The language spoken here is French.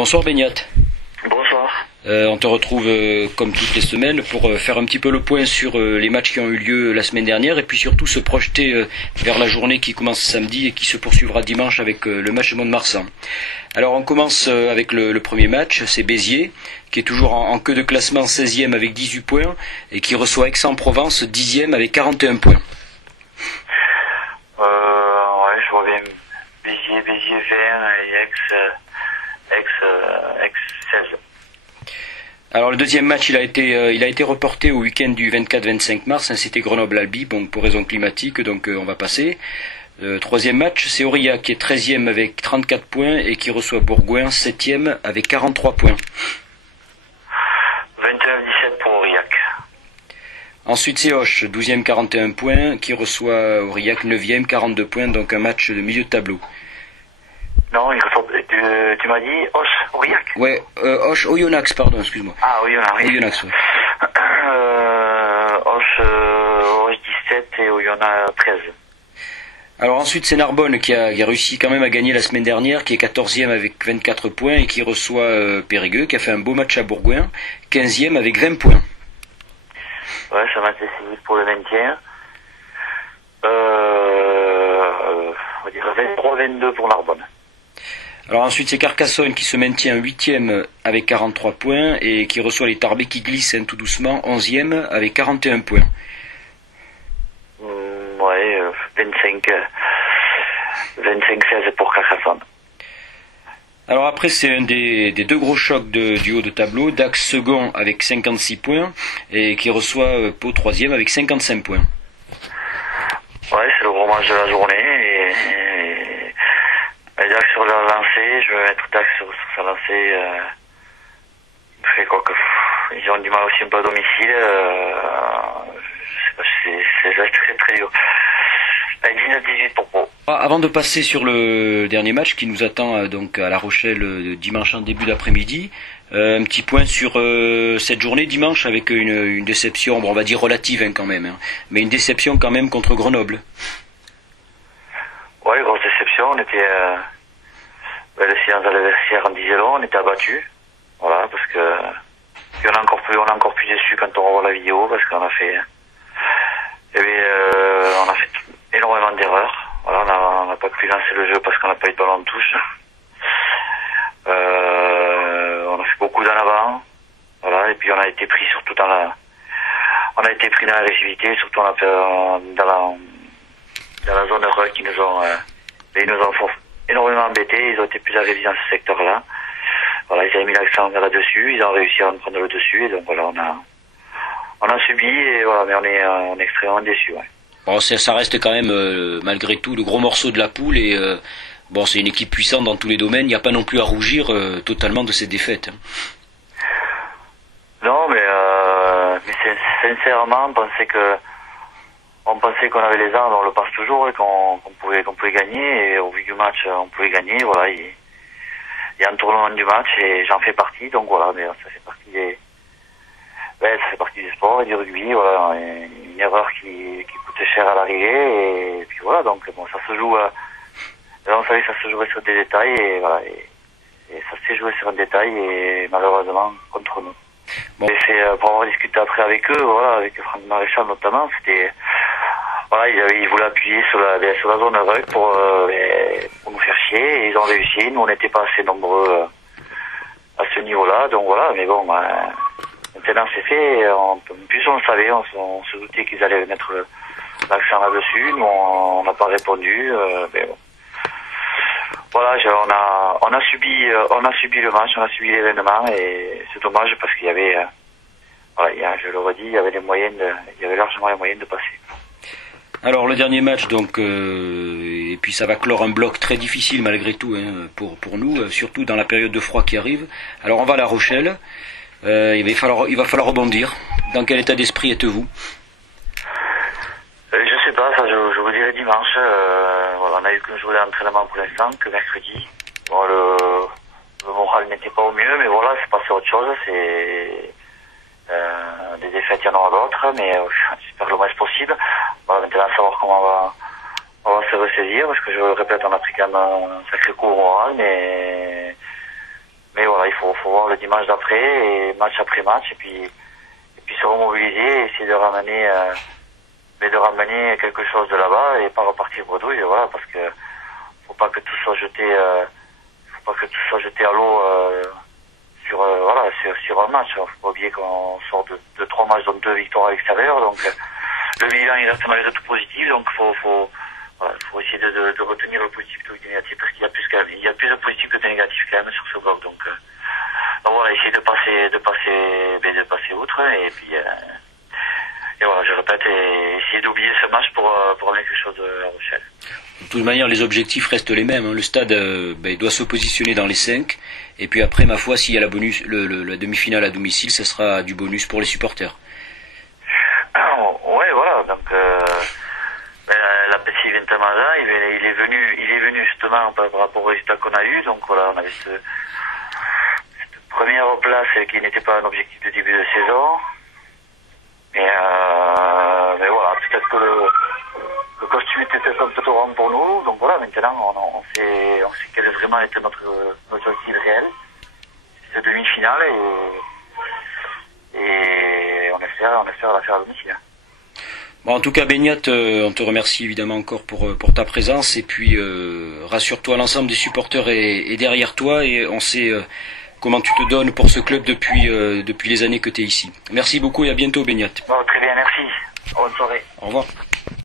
Bonsoir Beignat. Bonsoir. On te retrouve comme toutes les semaines pour faire un petit peu le point sur les matchs qui ont eu lieu la semaine dernière et puis surtout se projeter vers la journée qui commence samedi et qui se poursuivra dimanche avec le match de Mont-de-Marsan. Alors on commence avec le premier match, c'est Béziers qui est toujours en queue de classement 16e avec 18 points et qui reçoit Aix-en-Provence 10e avec 41 points. Ouais, je vois bien Béziers 20 et Aix 16. Alors le deuxième match il a été reporté au week-end du 24-25 mars, c'était Grenoble-Albi, bon, pour raison climatique, donc on va passer. Troisième match, c'est Aurillac qui est 13e avec 34 points et qui reçoit Bourgoin 7e avec 43 points. 21-17 pour Aurillac. Ensuite c'est Auch, 12e 41 points, qui reçoit Aurillac 9e 42 points, donc un match de milieu de tableau. Non, tu m'as dit Aurillac. Ouais, Oyonnax, pardon, excuse-moi. Ah, Oyonnax, oui. Oyonnax, ouais. Auch 17 et Oyonnax 13. Alors ensuite c'est Narbonne qui a réussi quand même à gagner la semaine dernière, qui est 14e avec 24 points et qui reçoit Périgueux, qui a fait un beau match à Bourgoin, 15e avec 20 points. Ouais, ça m'a décidé pour le maintien. On va dire 23-22 pour Narbonne. Alors ensuite c'est Carcassonne qui se maintient 8e avec 43 points et qui reçoit les Tarbais qui glissent tout doucement 11e avec 41 points. Ouais, 25-16 pour Carcassonne. Alors après c'est un des deux gros chocs du haut de tableau, Dax second avec 56 points et qui reçoit Pau 3e avec 55 points. Ouais, c'est le gros match de la journée et Dax sur leur lancée, je vais mettre Dax sur sa lancée. Je fais quoi que ils ont du mal aussi un peu à domicile. C'est très très dur. 19-18 pour Pau. Avant de passer sur le dernier match qui nous attend donc à La Rochelle dimanche en début d'après-midi, un petit point sur cette journée dimanche avec une déception, bon, on va dire relative quand même, hein, mais une déception quand même contre Grenoble. Ouais, grosse déception, on était le silence à l'adversaire en disait long, on était abattus. Voilà, parce que puis on est encore plus déçus quand on revoit la vidéo parce qu'on a fait on a fait énormément d'erreurs. Voilà, on n'a pas pu lancer le jeu parce qu'on n'a pas eu de ballon en touche. On a fait beaucoup d'en avant. Voilà, et puis on a été pris surtout dans la réactivité, surtout dans la zone RE qui nous ont énormément embêtés. Ils ont été plus agressifs dans ce secteur-là. Voilà, ils avaient mis l'accent là-dessus, ils ont réussi à en prendre le dessus, et donc voilà, on a subi, et voilà, mais on est extrêmement déçus, ouais. Bon, ça reste quand même, malgré tout, le gros morceau de la poule, et bon, c'est une équipe puissante dans tous les domaines, il n'y a pas non plus à rougir totalement de ces défaites. Non, mais sincèrement, on pensait qu'on avait les armes, on le pense toujours, et qu'on pouvait gagner, et au vu du match, on pouvait gagner, voilà, il y a un tournant du match, et j'en fais partie, donc voilà, mais ça fait partie ça fait partie du sport et du rugby, voilà, une erreur qui coûte cher à l'arrivée, et puis voilà, donc bon, ça se joue, on savait que ça se jouait sur des détails, et voilà, et ça s'est joué sur un détail, et malheureusement, contre nous. Bon. Et c'est, pour avoir discuté après avec eux, voilà, avec Franck Maréchal notamment, c'était, voilà, ils voulaient appuyer sur la zone REC pour nous faire chier, et ils ont réussi, nous on n'était pas assez nombreux à ce niveau-là, donc voilà, mais bon, maintenant c'est fait, plus on le savait, on se doutait qu'ils allaient mettre l'accent là-dessus, nous on n'a pas répondu, mais bon. Voilà, on a subi le match, on a subi l'événement, et c'est dommage parce qu'il y avait, voilà, je le redis, il y avait largement les moyens de passer. Alors le dernier match, donc, et puis ça va clore un bloc très difficile malgré tout, hein, pour nous, surtout dans la période de froid qui arrive. Alors on va à La Rochelle. Il va falloir rebondir. Dans quel état d'esprit êtes-vous? Je sais pas, ça je vous dirai dimanche. Voilà, on a eu qu'une journée d'entraînement pour l'instant, que mercredi. Bon, le moral n'était pas au mieux, mais voilà, c'est passé autre chose. C'est des défaites, il y en aura d'autres, mais j'espère le moins possible. Voilà, maintenant savoir comment on va se ressaisir, parce que je le répète, on a pris quand même un sacré coup au moral, mais voilà. faut voir le dimanche d'après, et match après match, et puis se remobiliser, et essayer de ramener quelque chose de là-bas, et pas repartir bredouille, voilà, parce que faut pas que tout soit jeté à l'eau, sur un match. Faut pas oublier qu'on sort de 3 matchs, donc 2 victoires à l'extérieur, donc le bilan il reste malgré tout positif, donc faut essayer de retenir le positif plutôt que le négatif, parce qu'il y a plus de positif que de négatif quand même sur ce bloc, donc voilà, essayer de passer outre, et puis et voilà, je répète, essayer d'oublier ce match pour amener quelque chose à Rochelle. De toute manière, les objectifs restent les mêmes. Le stade doit se positionner dans les 5. Et puis après, ma foi, s'il y a la demi-finale à domicile, ça sera du bonus pour les supporters. Ouais, voilà. Donc la PSI Ventamada, il est venu justement par rapport au résultat qu'on a eu. Donc voilà, on avait cette première place qui n'était pas un objectif de début de saison. Mais voilà, peut-être que le costume était peut-être un peu trop grand pour nous, donc voilà, maintenant on sait quel est vraiment était notre objectif réel, c'est de demi-finale, et on espère la faire à domicile. Bon, en tout cas, Beignat, on te remercie évidemment encore pour ta présence, et puis rassure-toi, l'ensemble des supporters est derrière toi, et on sait comment tu te donnes pour ce club depuis les années que tu es ici. Merci beaucoup et à bientôt, Beignat. Bon, très bien, merci. Bonne soirée. Au revoir.